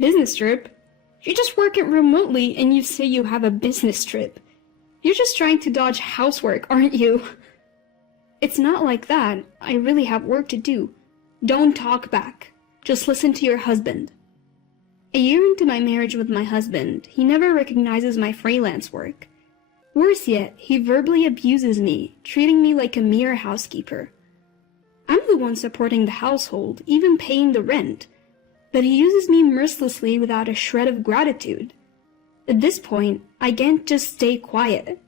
Business trip? You just work it remotely and you say you have a business trip. You're just trying to dodge housework, aren't you? It's not like that. I really have work to do. Don't talk back. Just listen to your husband. A year into my marriage with my husband, he never recognizes my freelance work. Worse yet, he verbally abuses me, treating me like a mere housekeeper. I'm the one supporting the household, even paying the rent, but he uses me mercilessly without a shred of gratitude. At this point, I can't just stay quiet.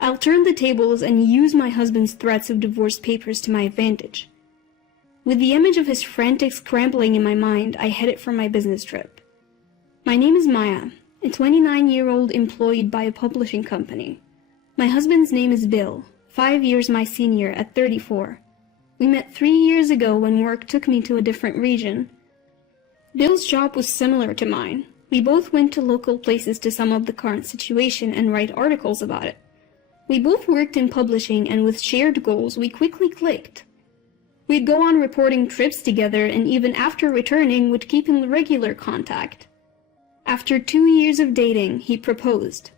I'll turn the tables and use my husband's threats of divorce papers to my advantage. With the image of his frantic scrambling in my mind, I headed for my business trip. My name is Maya, a 29-year-old employed by a publishing company. My husband's name is Bill, 5 years my senior at 34. We met 3 years ago when work took me to a different region. Bill's job was similar to mine. We both went to local places to sum up the current situation and write articles about it. We both worked in publishing, and with shared goals, we quickly clicked. We'd go on reporting trips together, and even after returning, would keep in regular contact. After 2 years of dating, he proposed.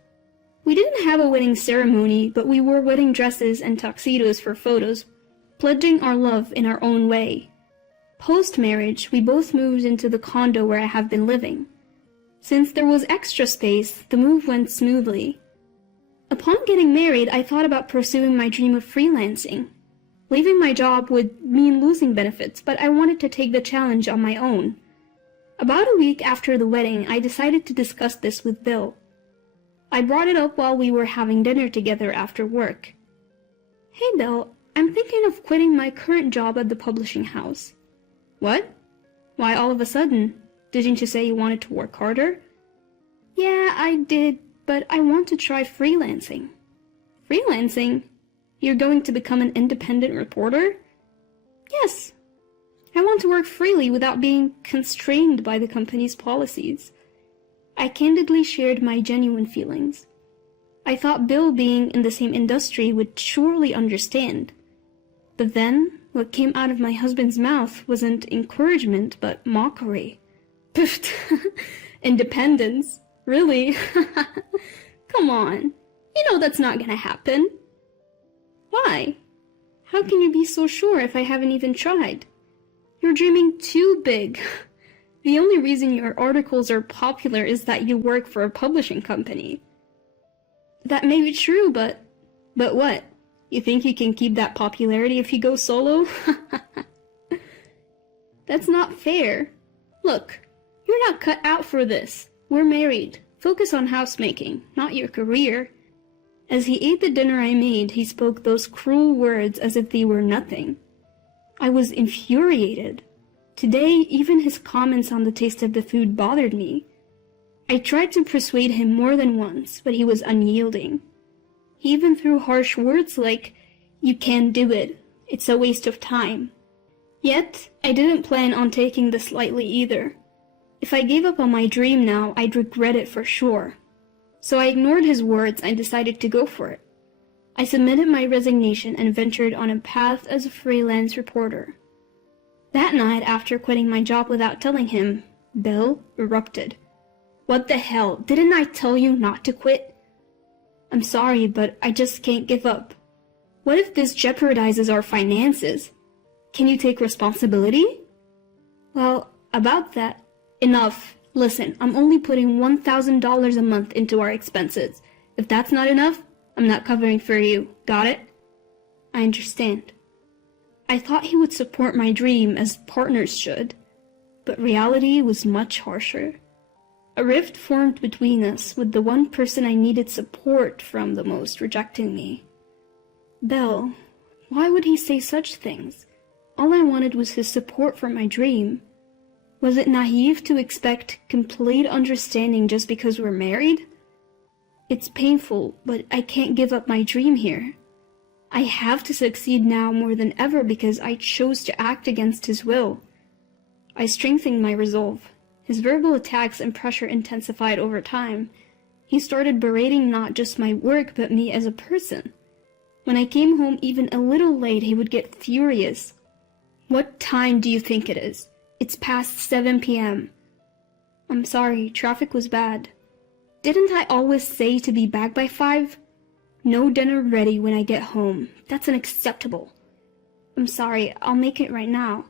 We didn't have a wedding ceremony, but we wore wedding dresses and tuxedos for photos, pledging our love in our own way. Post-marriage, we both moved into the condo where I have been living. Since there was extra space, the move went smoothly. Upon getting married, I thought about pursuing my dream of freelancing. Leaving my job would mean losing benefits, but I wanted to take the challenge on my own. About a week after the wedding, I decided to discuss this with Bill. I brought it up while we were having dinner together after work. Hey Bill, I'm thinking of quitting my current job at the publishing house. What? Why all of a sudden? Didn't you say you wanted to work harder? Yeah, I did, but I want to try freelancing. Freelancing? You're going to become an independent reporter? Yes. I want to work freely without being constrained by the company's policies. I candidly shared my genuine feelings. I thought Bill, being in the same industry, would surely understand. But then, what came out of my husband's mouth wasn't encouragement, but mockery. Piffed. Independence? Really? Come on. You know that's not gonna happen. Why? How can you be so sure if I haven't even tried? You're dreaming too big. The only reason your articles are popular is that you work for a publishing company. That may be true, but what? You think you can keep that popularity if you go solo? That's not fair. Look, you're not cut out for this. We're married. Focus on housemaking, not your career. As he ate the dinner I made, he spoke those cruel words as if they were nothing. I was infuriated. Today, even his comments on the taste of the food bothered me. I tried to persuade him more than once, but he was unyielding. He even threw harsh words like, "You can't do it. It's a waste of time." Yet, I didn't plan on taking this lightly either. If I gave up on my dream now, I'd regret it for sure. So I ignored his words and decided to go for it. I submitted my resignation and ventured on a path as a freelance reporter. That night, after quitting my job without telling him, Bill erupted. "What the hell? Didn't I tell you not to quit?" "I'm sorry, but I just can't give up. What if this jeopardizes our finances? Can you take responsibility?" "Well, about that..." "Enough. Listen, I'm only putting $1,000 a month into our expenses. If that's not enough, I'm not covering for you. Got it?" "I understand." I thought he would support my dream as partners should, but reality was much harsher. A rift formed between us, with the one person I needed support from the most rejecting me. Bill, why would he say such things? All I wanted was his support for my dream. Was it naive to expect complete understanding just because we're married? It's painful, but I can't give up my dream here. I have to succeed now more than ever because I chose to act against his will. I strengthened my resolve. His verbal attacks and pressure intensified over time. He started berating not just my work, but me as a person. When I came home even a little late, he would get furious. "What time do you think it is? It's past 7 p.m. I'm sorry, traffic was bad. Didn't I always say to be back by 5? No dinner ready when I get home. That's unacceptable. I'm sorry, I'll make it right now.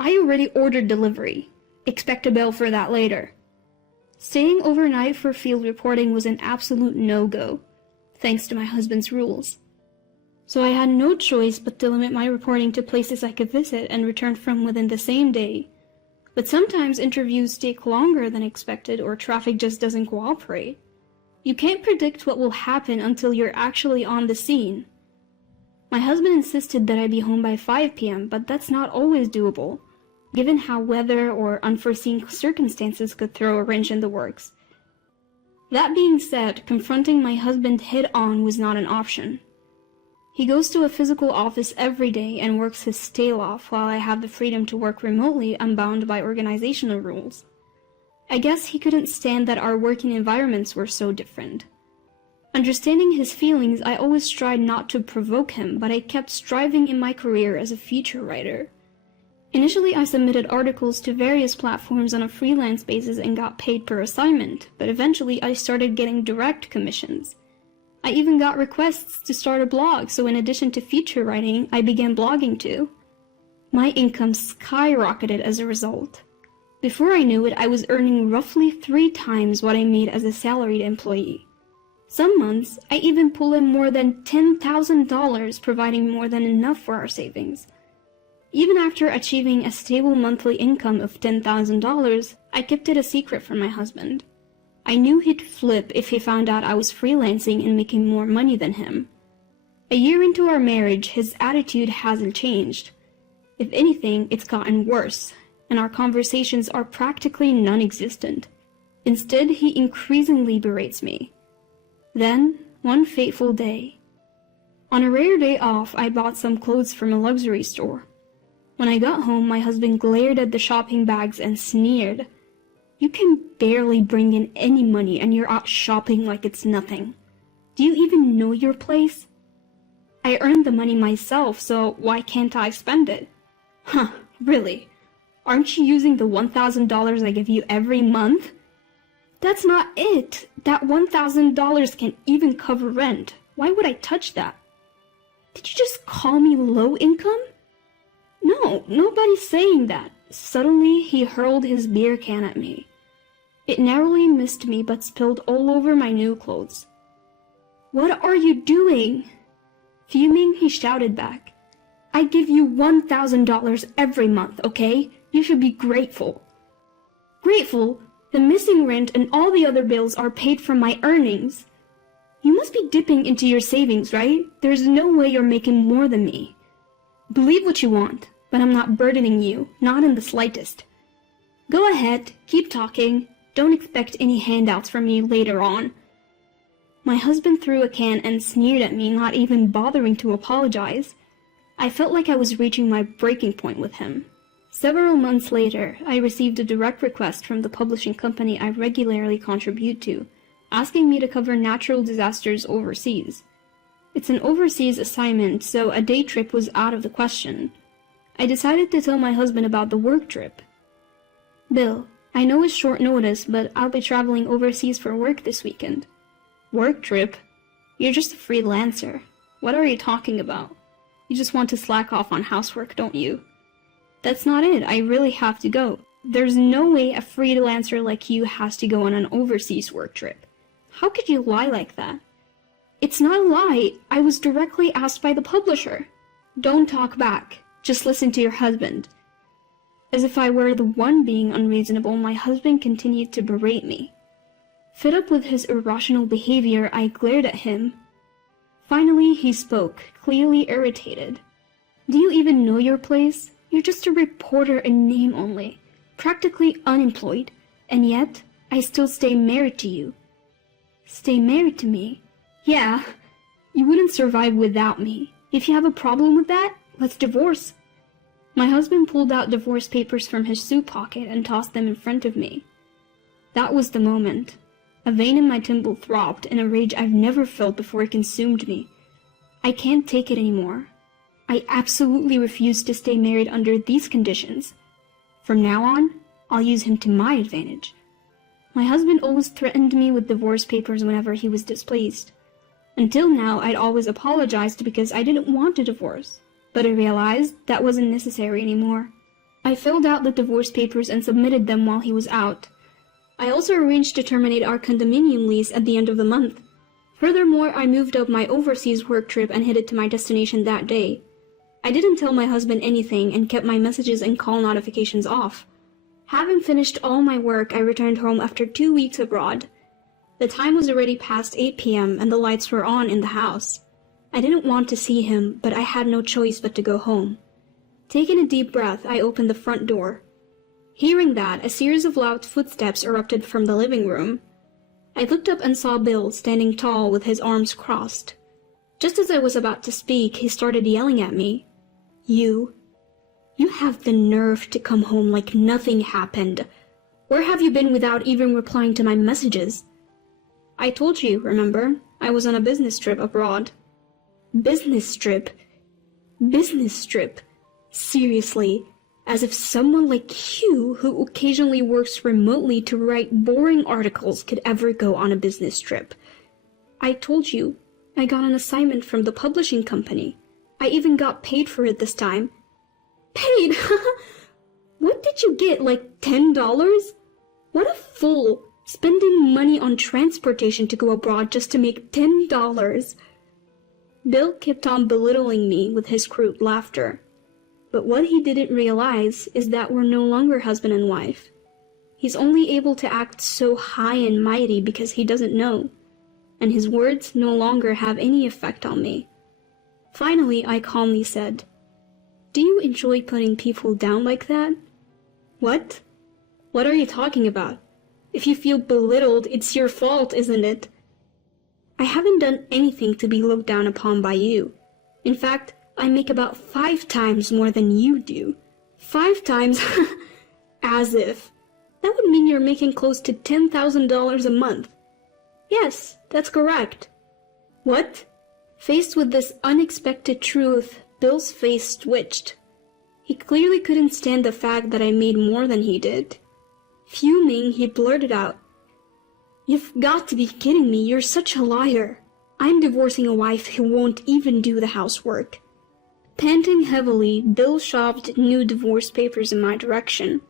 I already ordered delivery. Expect a bill for that later. Staying overnight for field reporting was an absolute no-go, thanks to my husband's rules. So I had no choice but to limit my reporting to places I could visit and return from within the same day. But sometimes interviews take longer than expected or traffic just doesn't cooperate. You can't predict what will happen until you're actually on the scene. My husband insisted that I be home by 5 p.m., but that's not always doable, given how weather or unforeseen circumstances could throw a wrench in the works. That being said, confronting my husband head-on was not an option. He goes to a physical office every day and works his tail off while I have the freedom to work remotely unbound by organizational rules. I guess he couldn't stand that our working environments were so different. Understanding his feelings, I always tried not to provoke him, but I kept striving in my career as a feature writer. Initially, I submitted articles to various platforms on a freelance basis and got paid per assignment, but eventually I started getting direct commissions. I even got requests to start a blog, so in addition to feature writing, I began blogging too. My income skyrocketed as a result. Before I knew it, I was earning roughly 3 times what I made as a salaried employee. Some months, I even pulled in more than $10,000, providing more than enough for our savings. Even after achieving a stable monthly income of $10,000, I kept it a secret from my husband. I knew he'd flip if he found out I was freelancing and making more money than him. A year into our marriage, his attitude hasn't changed. If anything, it's gotten worse, and our conversations are practically non-existent. Instead, he increasingly berates me. Then, one fateful day. On a rare day off, I bought some clothes from a luxury store. When I got home, my husband glared at the shopping bags and sneered. You can barely bring in any money and you're out shopping like it's nothing. Do you even know your place? I earned the money myself, so why can't I spend it? Huh, really? Aren't you using the $1,000 I give you every month? That's not it. That $1,000 can't even cover rent. Why would I touch that? Did you just call me low income? No, nobody's saying that. Suddenly, he hurled his beer can at me. It narrowly missed me but spilled all over my new clothes. What are you doing? Fuming, he shouted back. I give you $1,000 every month, okay? You should be grateful. Grateful? The missing rent and all the other bills are paid from my earnings. You must be dipping into your savings, right? There's no way you're making more than me. Believe what you want, but I'm not burdening you, not in the slightest. Go ahead, keep talking. Don't expect any handouts from me later on. My husband threw a can and sneered at me, not even bothering to apologize. I felt like I was reaching my breaking point with him. Several months later, I received a direct request from the publishing company I regularly contribute to, asking me to cover natural disasters overseas. It's an overseas assignment, so a day trip was out of the question. I decided to tell my husband about the work trip. Bill, I know it's short notice, but I'll be traveling overseas for work this weekend. Work trip? You're just a freelancer. What are you talking about? You just want to slack off on housework, don't you? That's not it. I really have to go. There's no way a freelancer like you has to go on an overseas work trip. How could you lie like that? It's not a lie. I was directly asked by the publisher. Don't talk back. Just listen to your husband. As if I were the one being unreasonable, my husband continued to berate me. Fed up with his irrational behavior, I glared at him. Finally, he spoke, clearly irritated. Do you even know your place? You're just a reporter in name only, practically unemployed, and yet I still stay married to you. Stay married to me? Yeah, you wouldn't survive without me. If you have a problem with that, let's divorce. My husband pulled out divorce papers from his suit pocket and tossed them in front of me. That was the moment. A vein in my temple throbbed, and a rage I've never felt before consumed me. I can't take it anymore. I absolutely refuse to stay married under these conditions. From now on, I'll use him to my advantage. My husband always threatened me with divorce papers whenever he was displeased. Until now, I'd always apologized because I didn't want a divorce, but I realized that wasn't necessary anymore. I filled out the divorce papers and submitted them while he was out. I also arranged to terminate our condominium lease at the end of the month. Furthermore, I moved up my overseas work trip and headed to my destination that day. I didn't tell my husband anything and kept my messages and call notifications off. Having finished all my work, I returned home after 2 weeks abroad. The time was already past 8 p.m. and the lights were on in the house. I didn't want to see him, but I had no choice but to go home. Taking a deep breath, I opened the front door. Hearing that, a series of loud footsteps erupted from the living room. I looked up and saw Bill standing tall with his arms crossed. Just as I was about to speak, he started yelling at me. You have the nerve to come home like nothing happened. Where have you been without even replying to my messages? I told you, remember? I was on a business trip abroad. Business trip? Business trip? Seriously, as if someone like you, who occasionally works remotely to write boring articles, could ever go on a business trip. I told you, I got an assignment from the publishing company. I even got paid for it this time. Paid? What did you get, like $10? What a fool, spending money on transportation to go abroad just to make $10. Bill kept on belittling me with his crude laughter. But what he didn't realize is that we're no longer husband and wife. He's only able to act so high and mighty because he doesn't know, and his words no longer have any effect on me. Finally, I calmly said, "Do you enjoy putting people down like that?" "What? What are you talking about? If you feel belittled, it's your fault, isn't it?" "I haven't done anything to be looked down upon by you. In fact, I make about 5 times more than you do." 5 times? As if. That would mean you're making close to $10,000 a month. Yes, that's correct. What? Faced with this unexpected truth, Bill's face twitched. He clearly couldn't stand the fact that I made more than he did. Fuming, he blurted out, "You've got to be kidding me, you're such a liar. I'm divorcing a wife who won't even do the housework." Panting heavily, Bill shoved new divorce papers in my direction.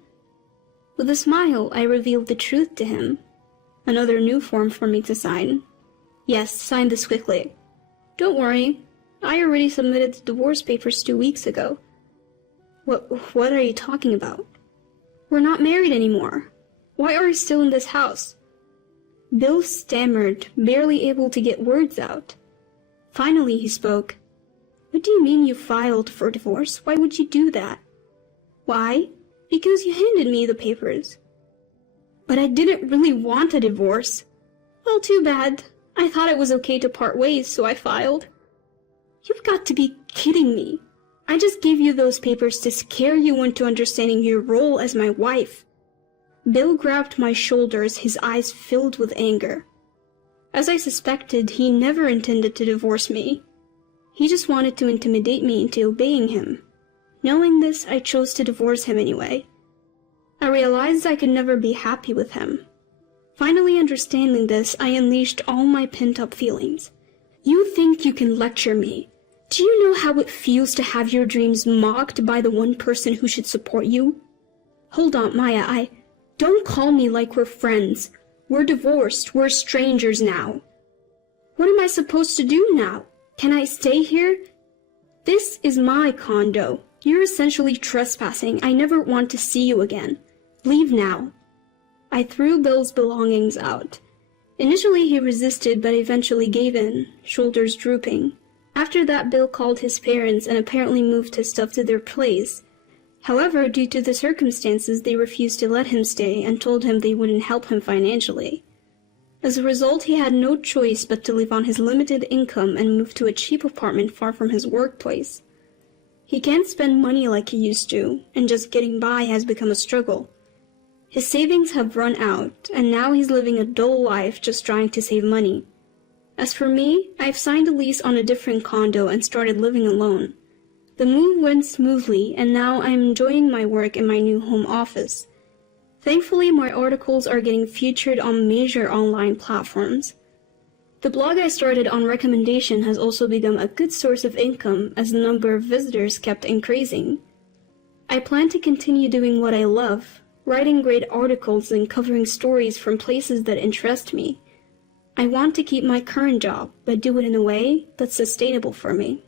With a smile, I revealed the truth to him. Another new form for me to sign. "Yes, sign this quickly." "Don't worry, I already submitted the divorce papers 2 weeks ago." What are you talking about?" "We're not married anymore. Why are you still in this house?" Bill stammered, barely able to get words out. Finally he spoke. "What do you mean you filed for divorce? Why would you do that?" "Why? Because you handed me the papers." "But I didn't really want a divorce." "Well, too bad. I thought it was okay to part ways, so I filed." "You've got to be kidding me. I just gave you those papers to scare you into understanding your role as my wife." Bill grabbed my shoulders, his eyes filled with anger. As I suspected, he never intended to divorce me. He just wanted to intimidate me into obeying him. Knowing this, I chose to divorce him anyway. I realized I could never be happy with him. Finally understanding this, I unleashed all my pent-up feelings. "You think you can lecture me? Do you know how it feels to have your dreams mocked by the one person who should support you? Hold on, Maya, don't call me like we're friends. We're divorced, we're strangers now." "What am I supposed to do now? Can I stay here?" "This is my condo. You're essentially trespassing. I never want to see you again. Leave now." I threw Bill's belongings out. Initially he resisted, but eventually gave in, shoulders drooping. After that, Bill called his parents and apparently moved his stuff to their place. However, due to the circumstances, they refused to let him stay and told him they wouldn't help him financially. As a result, he had no choice but to live on his limited income and move to a cheap apartment far from his workplace. He can't spend money like he used to, and just getting by has become a struggle. His savings have run out, and now he's living a dull life just trying to save money. As for me, I've signed a lease on a different condo and started living alone. The move went smoothly, and now I'm enjoying my work in my new home office. Thankfully, my articles are getting featured on major online platforms. The blog I started on recommendation has also become a good source of income as the number of visitors kept increasing. I plan to continue doing what I love, writing great articles and covering stories from places that interest me. I want to keep my current job, but do it in a way that's sustainable for me.